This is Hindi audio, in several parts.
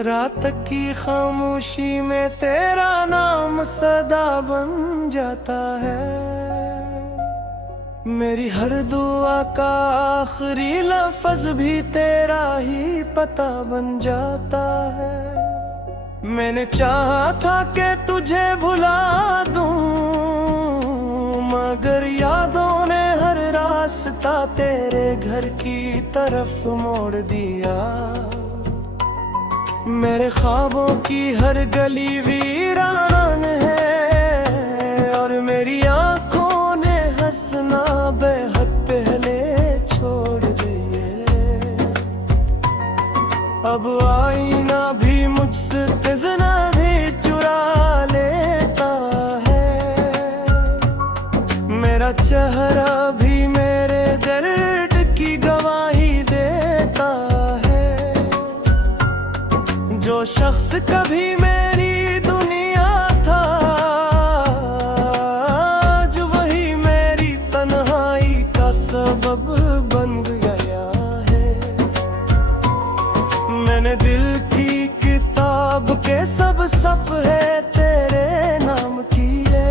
रात की खामोशी में तेरा नाम सदा बन जाता है। मेरी हर दुआ का आखिरी लफ्ज भी तेरा ही पता बन जाता है। मैंने चाहा था कि तुझे भुला दूं, मगर यादों ने हर रास्ता तेरे घर की तरफ मोड़ दिया। मेरे ख्वाबों की हर गली वीरान है और मेरी आंखों ने हंसना बेहद पहले छोड़ दिए। अब आईना भी मुझसे फिज़ना भी चुरा लेता है। मेरा चेहरा भी मेरे दर्द की गवाही देता है। जो शख्स कभी मेरी दुनिया था, आज वही मेरी तन्हाई का सबब बन गया है। मैंने दिल की किताब के सब सफ़े तेरे नाम किए।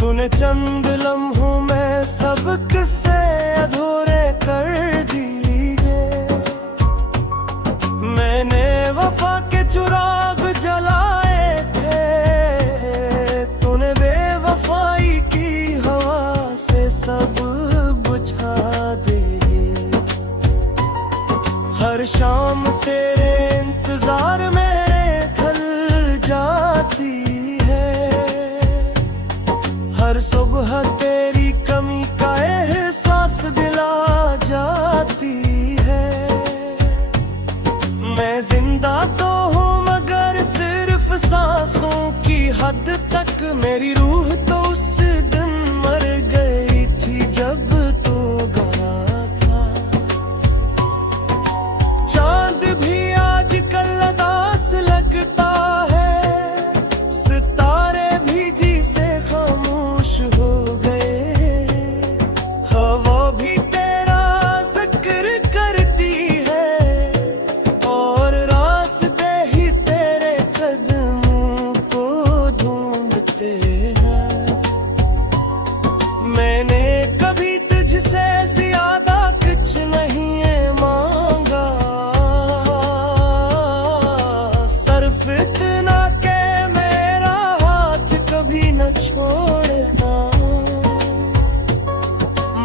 तूने चंद लम्हों में सब किस्से अधूरे कर दिए। मैंने वफा के चिराग जलाए थे, तूने बेवफाई की हवा से सब बुझा दे। हर शाम तेरे इंतजार मेरे ढल जाती है। हर सुबह तेरी कमी का एहसास दिला जाती है। मैं जिंदा तो हूँ मगर सिर्फ सांसों की हद तक। मेरी रूह तो उस दिन मर गई थी जब तू गया था। चांद भी आजकल उदास लगता है, सितारे भी जी से खामोश हो गए। हवा भी तेरा जिक्र करती है और रास्ते ही तेरे कदमों को ढूंढते हैं। मैंने कभी तुझसे ज्यादा कुछ नहीं मांगा, सिर्फ इतना के मेरा हाथ कभी न छोड़ना।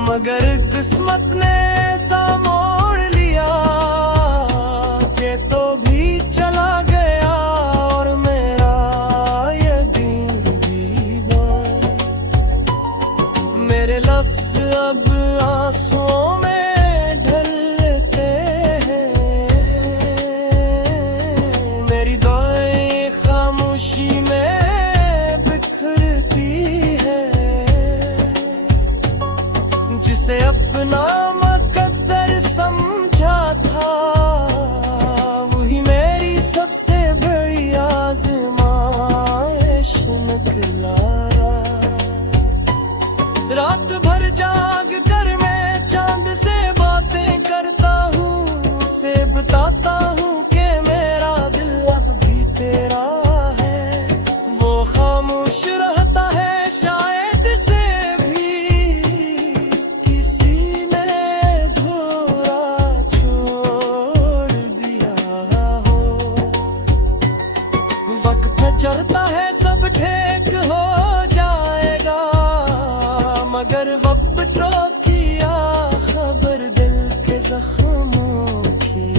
मगर किस्मत ने ऐसा मोड़ लिया कि तो भी चला गया और मेरा यकीन भी बन। मेरे लफ्ज अब आंसुओं में ढलते हैं। मेरी दुआएं खामोशी में बिखरती है। जिसे अपना मुकद्दर समझा था, वही मेरी सबसे बड़ी आज़माइश निकला। रात भर जाग कर मैं चांद से बातें करता हूँ। उसे बताता हूँ कि मेरा दिल अब भी तेरा है। वो खामोश रहता है, शायद से भी किसी ने धोरा छोड़ दिया हो। वक्त जरता है, सब ठीक हो जाएगा, मगर वक्त किया खबर दिल के जख्मों की।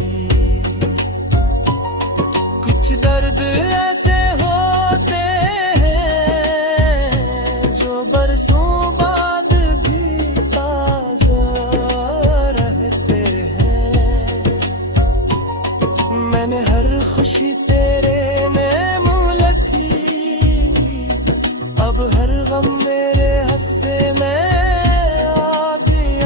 कुछ दर्द ऐसे होते हैं जो बरसों बाद भी ताज़ा रहते हैं। मैंने हर खुशी तेरे ने मोल थी, अब हर गम मेरे हस्से में आ गया।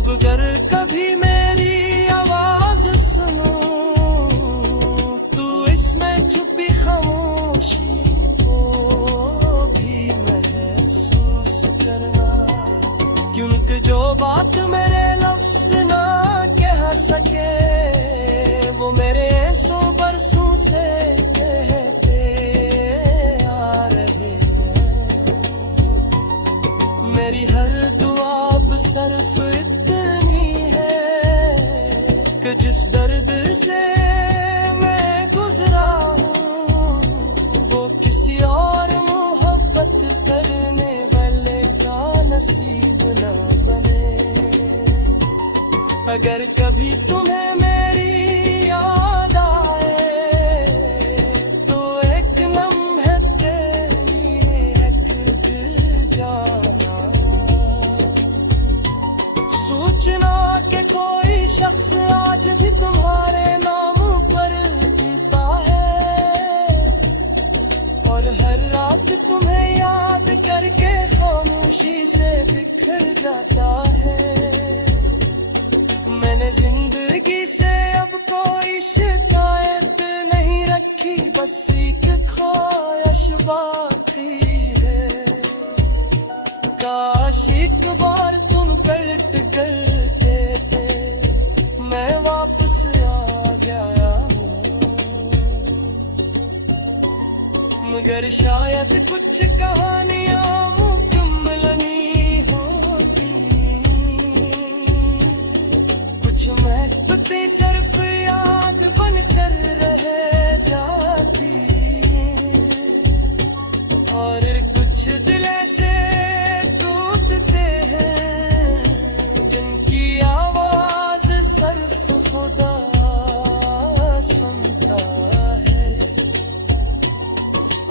अब अगर कभी मेरी आवाज सुनो, तू इसमें छुपी खामोशी को भी महसूस करना, क्योंकि जो बात मेरे लफ्ज ना कह सके वो मेरे सौ बरसों से कहते आ रहे हैं। मेरी हर दुआ अब सिर्फ इतनी है कि जिस दर्द से मैं गुजरा हूँ वो किसी और मोहब्बत करने वाले का नसीब ना बने। अगर कभी तुम्हें मेरी याद आए तो एक लम्हे तेरी महक जाना, सोचना कि कोई शख्स आज भी तुम्हारे नाम पर जीता है और हर रात तुम्हें याद करके खामोशी से बिखर जाता है। मैंने जिंदगी से अब कोई शिकायत नहीं रखी, बस एक ख्वाहिश बाकी है। काश एक बार तुम पलट कर देते, मैं वापस आ गया हूँ, मगर शायद कुछ कहानियां मुकम्मल नहीं होती, कुछ महकते सिर्फ याद बनकर रह जाती हैं, और कुछ दिल ऐसे टूटते हैं जिनकी आवाज सिर्फ खुदा सुनता है।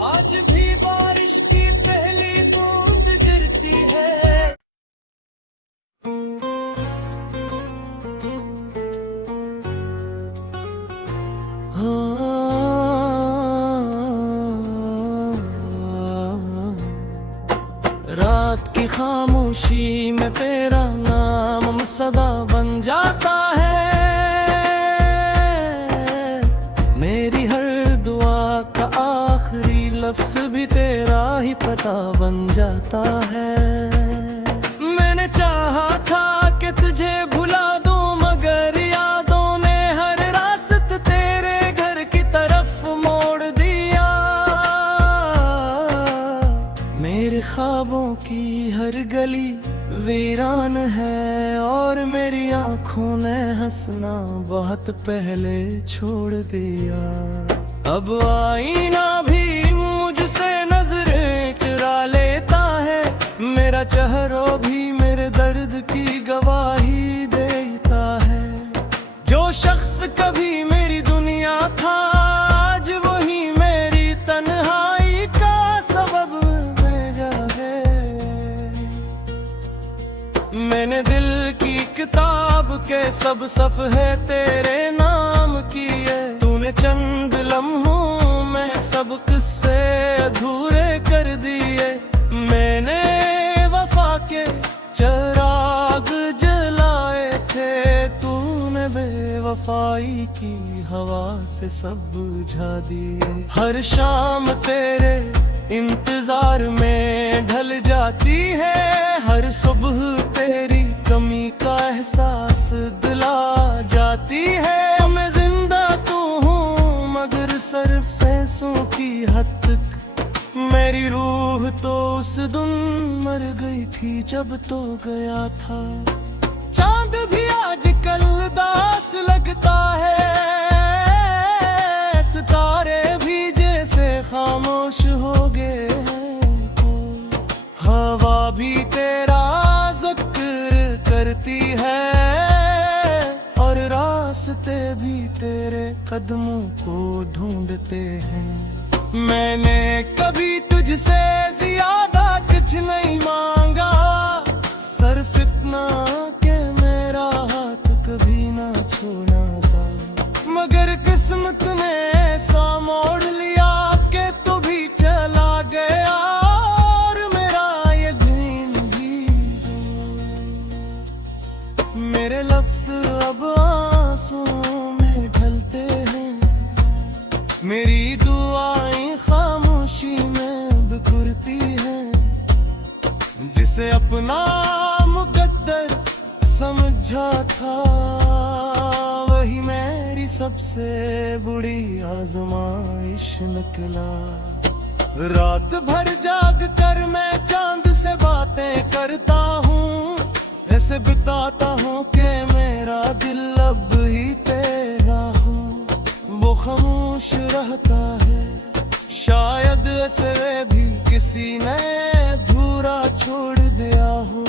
आज भी बारिश की पहली बूंद गिरती है। रात की खामोशी में तेरा नाम सदा बन जाता है, मेरी हर दुआ का आखिरी लफ्ज भी तेरा ही पता बन जाता है। मैंने चाहा था कि तुझे भुला दूं, मगर यादों ने हर रास्ते तेरे घर की तरफ मोड़ दिया। मेरे ख्वाबों की हर गली वीरान है और मेरी आंखों ने हंसना बहुत पहले छोड़ दिया। अब आईना भी मुझसे नजरें चुरा लेता है, मेरा चेहरा भी मेरे दर्द की गवाही देता है। जो शख्स कभी मेरी दुनिया था आज वही मेरी तन्हाई का सबब मेरा है। मैंने दिल की किताब के सब सफ़े तेरे नाम किए, तूने चंद लम्हों में सब किस्से अधूरे कर दिए। मैंने वफा के चिराग जलाए थे, तूने बेवफाई की हवा से सब बुझा दिए। हर शाम तेरे इंतजार में ढल जाती है, हर सुबह तेरी कमी का एहसास दिला जाती है। मैं जिंदा तो हूँ मगर सिर्फ सांसों की हद तक, मेरी रूह तो उस दिन मर गई थी जब तो गया था। चांद भी आजकल दास लगता है, सितारे भी जैसे खामोश हो गए हैं। हवा भी तेरा जिक्र करती है और रास्ते भी तेरे कदमों को ढूंढते हैं। मैंने कभी तुझसे ज्यादा कुछ नहीं मांगा, सिर्फ इतना कि मेरा हाथ कभी ना छोड़ा था। मगर किस्मत ने ऐसा मोड़ लिया कि तू भी चला गया और मेरा यकीन भी। सुलझा था, वही मेरी सबसे बुरी आजमाइश निकला। रात भर जाग कर मैं चांद से बातें करता हूँ, ऐसे बिताता हूँ कि मेरा दिल अब ही तेरा हो। वो खामोश रहता है, शायद ऐसे भी किसी ने अधूरा छोड़ दिया हो।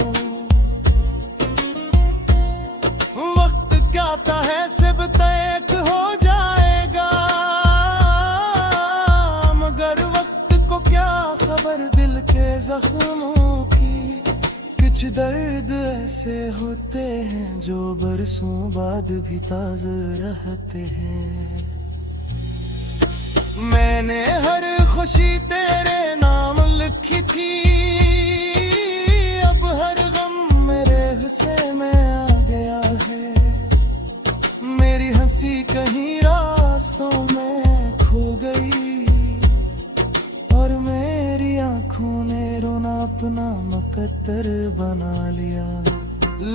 वक्त कहता है सब तय हो जाएगा, मगर वक्त को क्या खबर दिल के जख्मों की। कुछ दर्द ऐसे होते हैं जो बरसों बाद भी ताज़ा रहते हैं। मैंने हर खुशी तेरे नाम लिखी थी, अब हर गम मेरे हिस्से में आ गया है। मेरी हंसी कहीं रास्तों में खो गई, और मेरी आंखों ने रोना अपना मुकद्दर बना लिया।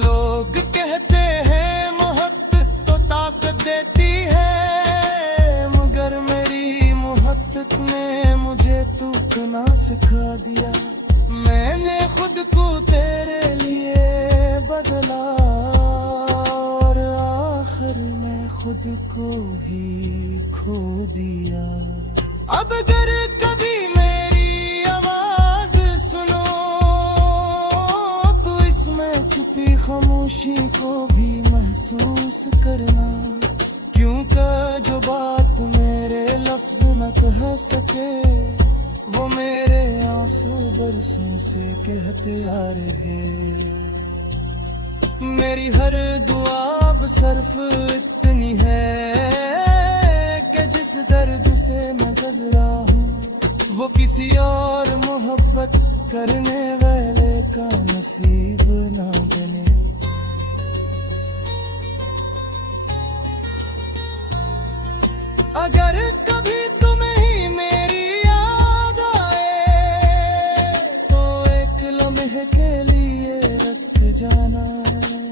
लोग कहते हैं मोहब्बत तो ताकत देती है, मगर मेरी मोहब्बत ने मुझे तूकना सिखा दिया। मैंने खुद को तेरे लिए बदला, और आखिर में खुद को ही खो दिया। अब अगर कभी मेरी आवाज सुनो तो इसमें छुपी खामोशी को भी महसूस करना, क्योंकि जो बात मेरे लफ्ज न कह सके वो मेरे आंसू बरसों से कहते आ रहे। मेरी हर दुआ अब सिर्फ इतनी है कि जिस दर्द से मैं गुजरा हूँ वो किसी और मोहब्बत करने वाले का नसीब ना बने। अगर कभी तुम्हें ही मेरी याद आए तो एक लम्हे के लिए रख जाना है।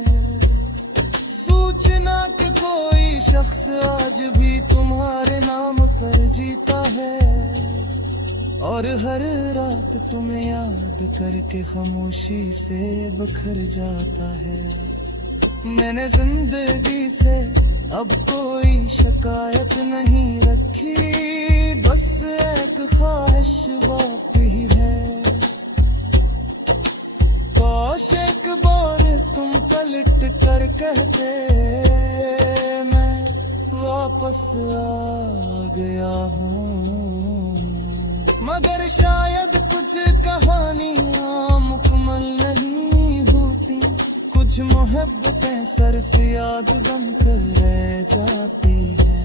सूचना कि कोई शख्स आज भी तुम्हारे नाम पर जीता है, और हर रात तुम्हें याद करके खामोशी से बखर जाता है। मैंने जिंदगी से अब कोई शिकायत नहीं रखी, बस एक ख्वाहिश बाकी है। काश एक बार तुम पलट कर कहते मैं वापस आ गया हूँ, मगर शायद कुछ कहानियाँ मुकम्मल नहीं होती। कुछ मोहब्बतें सिर्फ याद बनकर रह जाती है,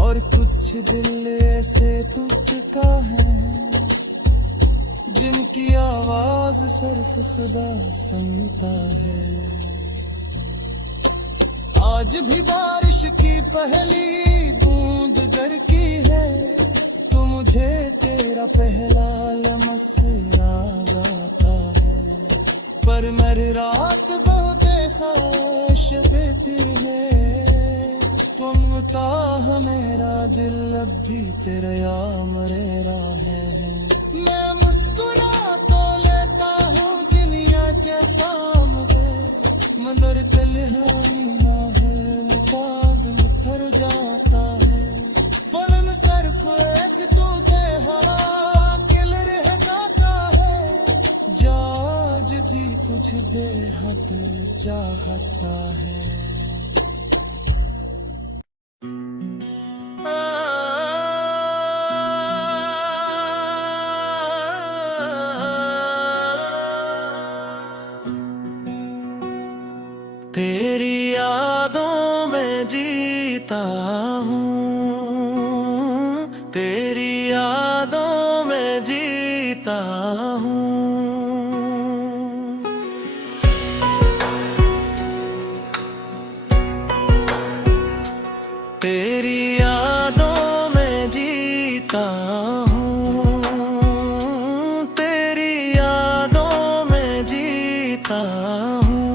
और कुछ दिल ऐसे टूट चुका है जिनकी आवाज सिर्फ खुदा सुनता है। आज भी बारिश की पहली बूंद गर की है तो मुझे तेरा पहला लम्स याद आता है। पर मेरी रात बहुत ख्वाहिश देती है, तुम ताह मेरा दिल अब भी तेरे याम रे रहा है। मैं मुस्कुरा तो लेता हूँ दुनिया के सामने, मगर तन्हाई ना है निकाल मुखर जाता है। फलन सिर्फ एक तो बेहारा किल रह जाता है, जाज भी कुछ देहत चाहता है। तेरी यादों में जीता हूँ, तेरी यादों में जीता हूँ। तेरी यादों में जीता हूँ, तेरी यादों में जीता हूँ।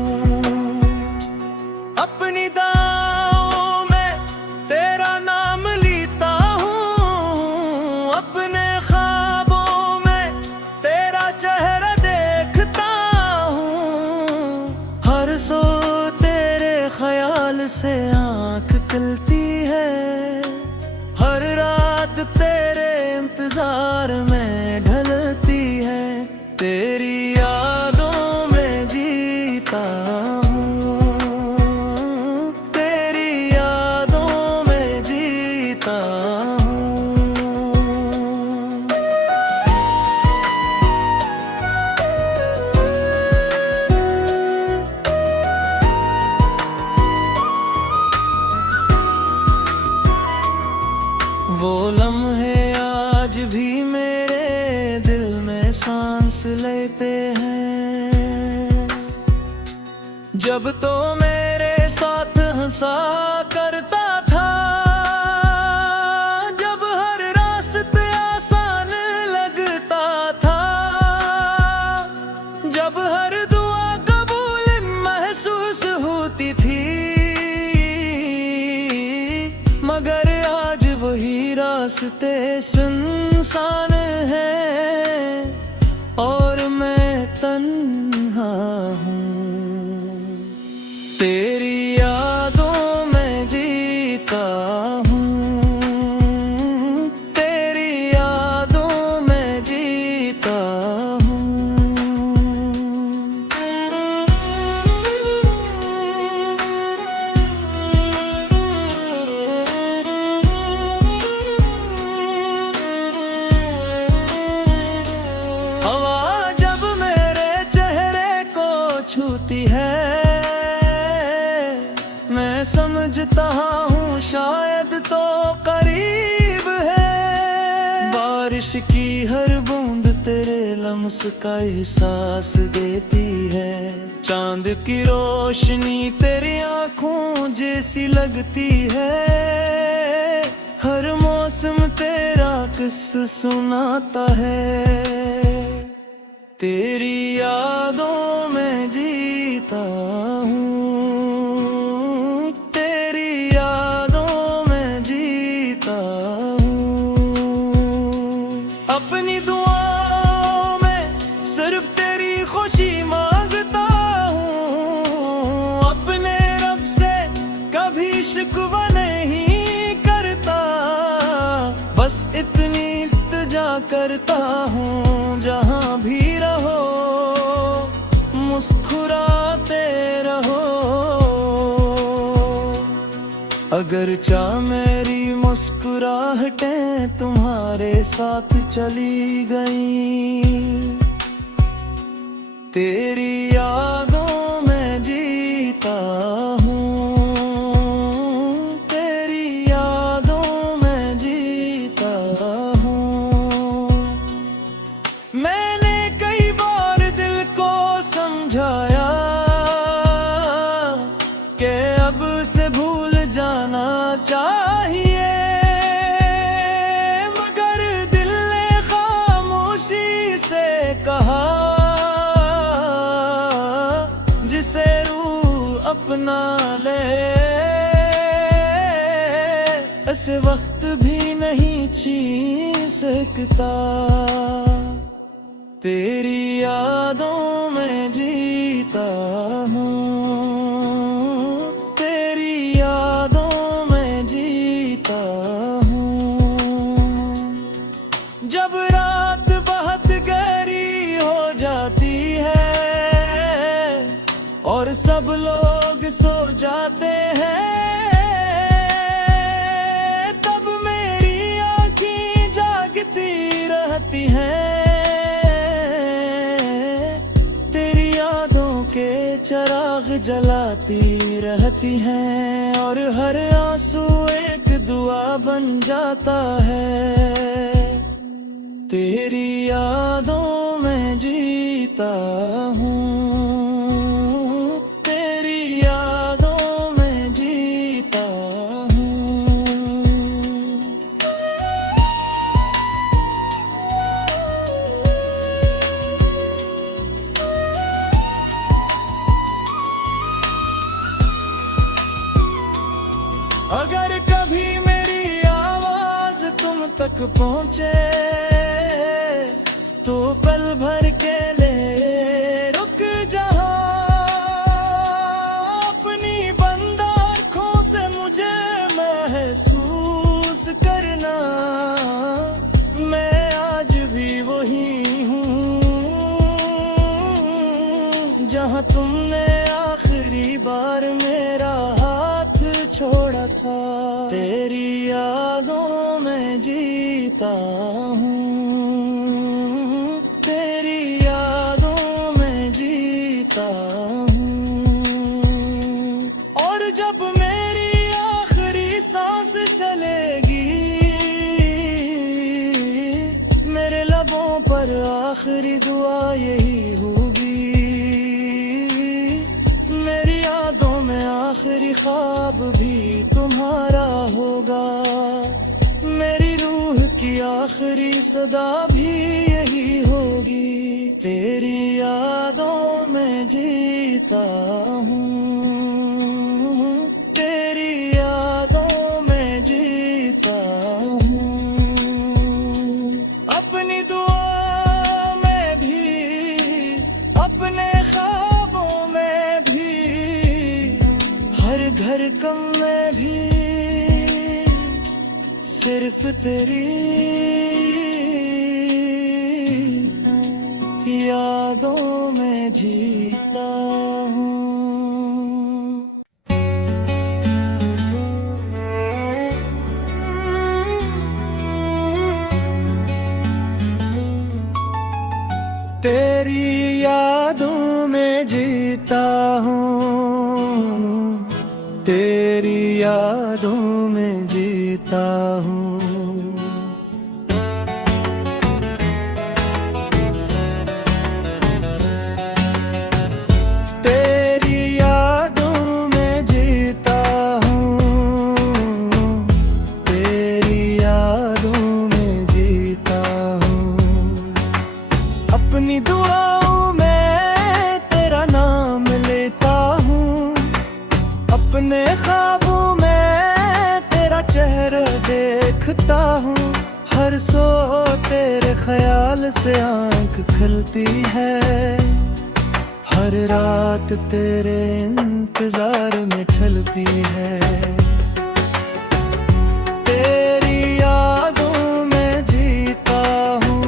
से आँख खिलती है। हर रात तेरे इंतजार में ढलती है। तेरी यादों में जीता हूँ, तेरी यादों में जीता हूँ। वो लम्हे आज भी मेरे दिल में सांस लेते हैं। जब तो मेरे साथ हंसा करता था, जब हर रास्ते आसान लगता था, जब हर दुआ कबूल महसूस होती थी। मगर आज वही रास्ते सुनसान हैं और मैं तन्हा हूँ। तेरी यादों में जीता हूँ, तेरी यादों में जीता हूँ। हवा जब मेरे चेहरे को छूती है, मैं समझता हूँ शायद तो करीब है। बारिश की हर बूंद तेरे लम्स का एहसास देती है। चांद की रोशनी तेरी आँखों जैसी लगती है। हर मौसम तेरा किस्सा सुनाता है। तेरी यादों में जीता हूँ, तेरी यादों में जीता हूँ। अपनी दुआओं में सिर्फ तेरी खुशी मांगता हूँ। अपने रब से कभी शिकवा नहीं करता, बस इतनी इल्तिजा करता हूँ, जहाँ भी रहो मुस्कुराते रहो। अगर चाह मेरी मुस्कुराहटें तुम्हारे साथ चली गईं, तेरी यादों में जीता हूँ, तेरी यादों में जीता हूँ। मैंने कई बार दिल को समझाया कि अब से भूल जाना चाहिए, मगर दिल ने खामोशी से कहा, जिसे रूह अपना ले ऐसे वक्त भी नहीं छीन सकता। तेरी यादों में जीता हूँ, तेरी यादों में जीता हूँ। जब रात बहुत गहरी हो जाती है और सब लोग सो जाते हैं, तब मेरी आँखें जागती रहती हैं। तेरी यादों के चिराग जलाती रहती हैं और हर आंसू एक दुआ बन जाता है। तेरी यादों में जीता हूँ, तेरी यादों में जीता हूँ। अगर कभी मेरी आवाज तुम तक पहुँचे तो पल भर के लिए रुक जा, अपनी बंद आँखों जहाँ तुमने आखिरी बार मेरा हाथ छोड़ा था। तेरी यादों में जीता हूँ, तेरी यादों में जीता हूँ। और जब मेरी आखिरी सांस चलेगी, मेरे लबों पर आखिरी दुआ यही होगी। मेरी यादों में आखिरी ख्वाब भी तुम्हारा होगा। मेरी रूह की आखिरी सदा भी यही होगी। तेरी यादों में जीता हूँ, तेरी यादों में जीता हूँ। अपनी दुआ में भी, अपने ख्वाबों में भी, हर धड़कन में भी सिर्फ तेरी यादों में जीता हूँ। तेरी यादों में जीता हूँ, तेरी यादों में जीता हूँ। तेरी यादों में जीता हूँ, तेरी यादों में जीता हूँ। अपनी दुआओं में तेरा नाम लेता हूँ, अपने ख्वाबों में तेरा चेहरा देखता हूँ। हर सो तेरे ख्याल से आँख खुलती है, हर रात तेरे इंतजार में ढलती है। तेरी यादों में जीता हूँ,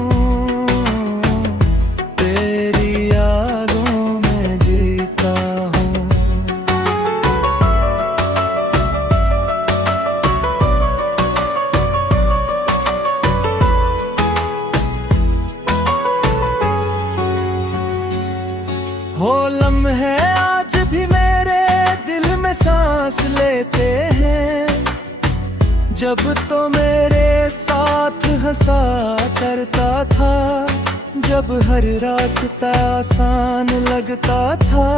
तेरी यादों में जीता हूँ। हो लम्हे आज भी मेरे दिल में सांस लेते हैं, जब तो मेरे साथ हंसा करता था, जब हर रास्ता आसान लगता था,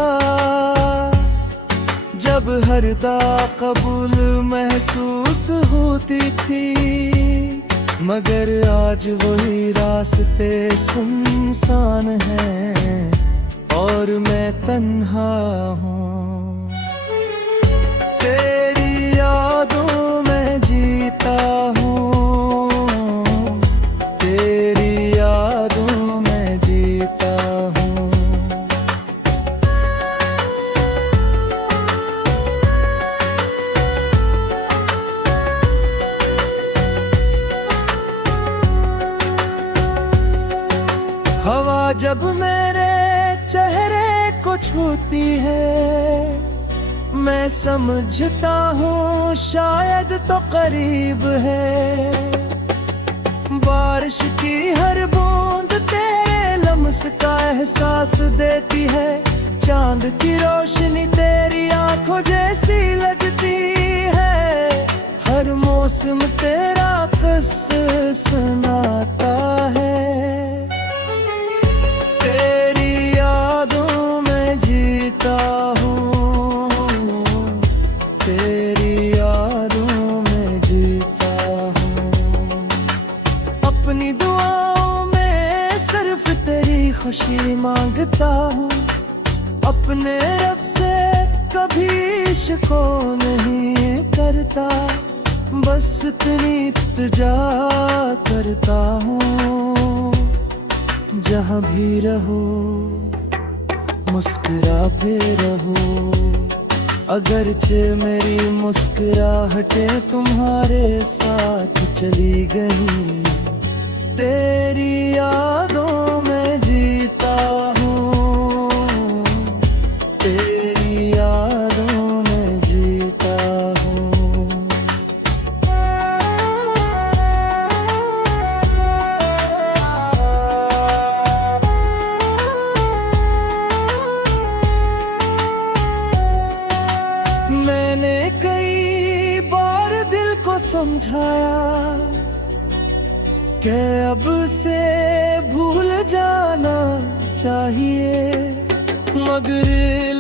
जब हर दा कबूल महसूस होती थी। मगर आज वही रास्ते सुनसान हैं और मैं तन्हा हूँ। तेरी यादों में जीता हूँ, तेरी यादों में जीता हूँ। हवा जब मेरे चेहरे को छूती है, मैं समझता हूँ शायद तो करीब है। बारिश की हर बूंद तेरे लम्स का एहसास देती है, चांद की रोशनी तेरी आंखों जैसी लगती है। हर मौसम तेरा किस्सा सुनाता है। तेरी यादों में जीता हूँ, तेरी यादों में जीता हूँ। अपनी दुआओं में सिर्फ तेरी खुशी मांगता हूँ, अपने रब से कभी शिको नहीं करता, बस इतनी इल्तिजा करता हूँ। जहाँ भी रहो मुस्कुराते रहो, अगरचे मेरी मुस्कुराहटें तुम्हारे साथ चली गई। तेरी यादों में जीता हूँ, समझाया कि अब से भूल जाना चाहिए, मगर दिल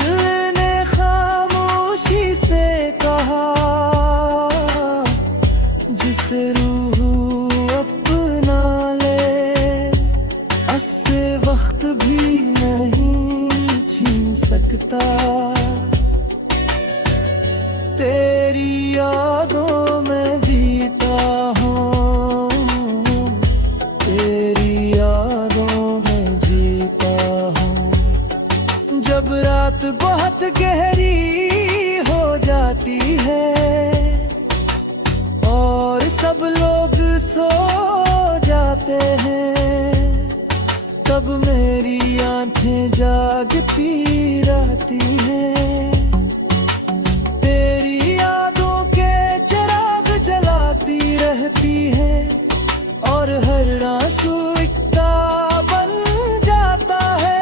ने खामोशी से कहा, जिसे रूह अपना ले उससे वक्त भी नहीं छीन सकता। तेरी यादों में जीता हूँ, तेरी यादों में जीता हूँ। जब रात बहुत गहरी हो जाती है और सब लोग सो जाते हैं, तब मेरी आंखें जागती रहती हैं। तेरी यादों के चिराग जलाती रहती है और हर आंसू एक ताब बन जाता है।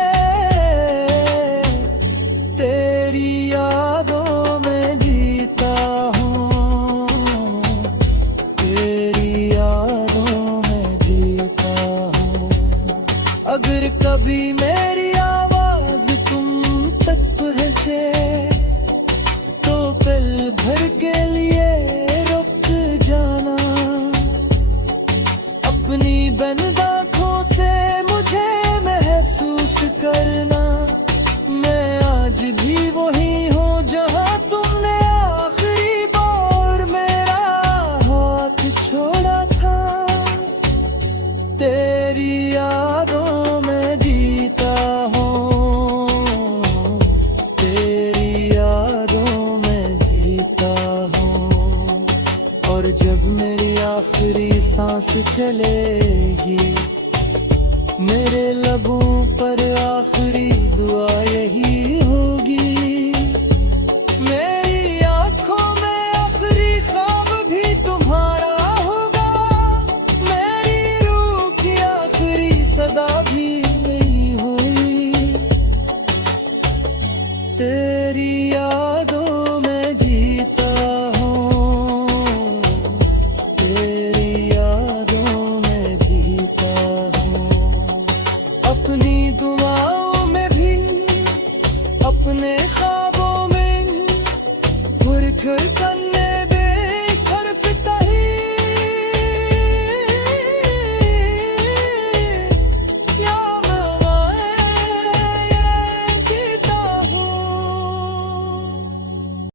तेरी यादों में जीता हूँ, तेरी यादों में जीता हूँ। अगर कभी मेरी आवाज तुम तक पहुँचे तो पल भर के लिए रुक जाना। अपनी बंद आँखों से मुझे महसूस करना, मैं आज भी वही हूँ जहाँ तुमने आखिरी बार मेरा हाथ छोड़ा था। तेरी यादों में जीता हूँ, तेरी यादों में जीता हूँ। और जब मेरी आखिरी सांस चलेगी